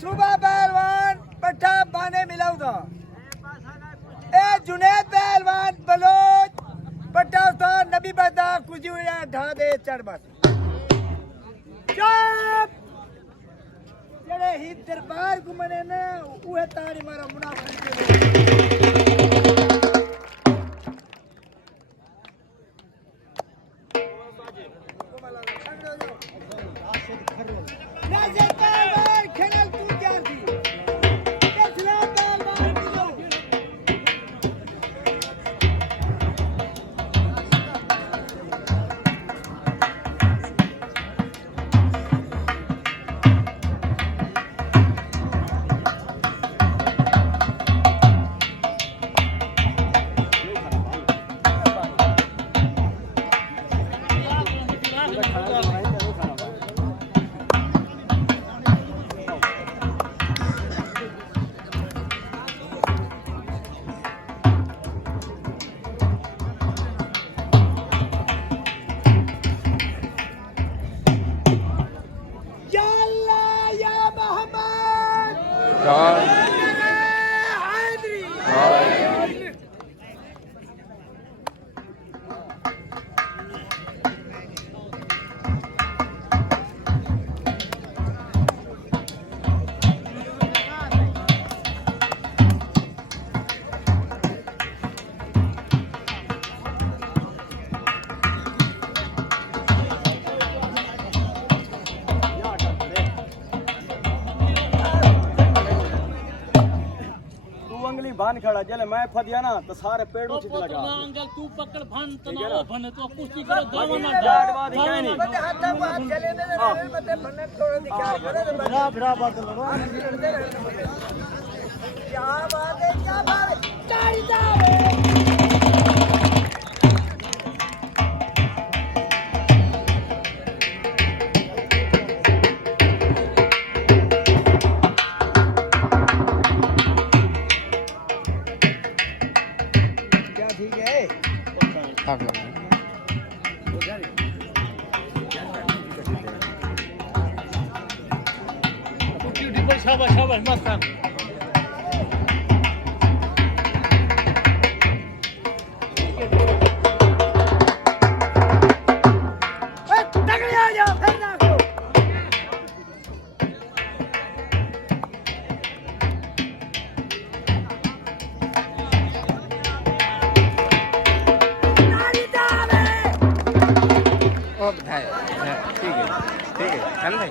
सुबह पहलवान पट्टा बाने मिलाऊगा ए जुनेद पहलवान बलोच पट्टा उस्ताद नबी बदा कुछ ढा दे चढ़ बस चुप जेड़े ही दरबार घुमने ना उहे ताड़ी मारा मुनाफिक बान खड़ा जले मैं फदिया ना तो सारे पेड़ उठ चला जा अंकल तू पकड़ भन तना ओ भन तो कुश्ती करो दावा ना डाड बाद कहीं नहीं बते हाथ में हाथ चले ने बते बनने थोड़ा दिखा फिरा फिरा बात लो क्या बात है ताड़ी ताड़ी शाबाश शाबाश मस्त काम तगड़े आ जाओ फिर ना को ताड़ी ताड़ी ओ भाई ठीक है चल भाई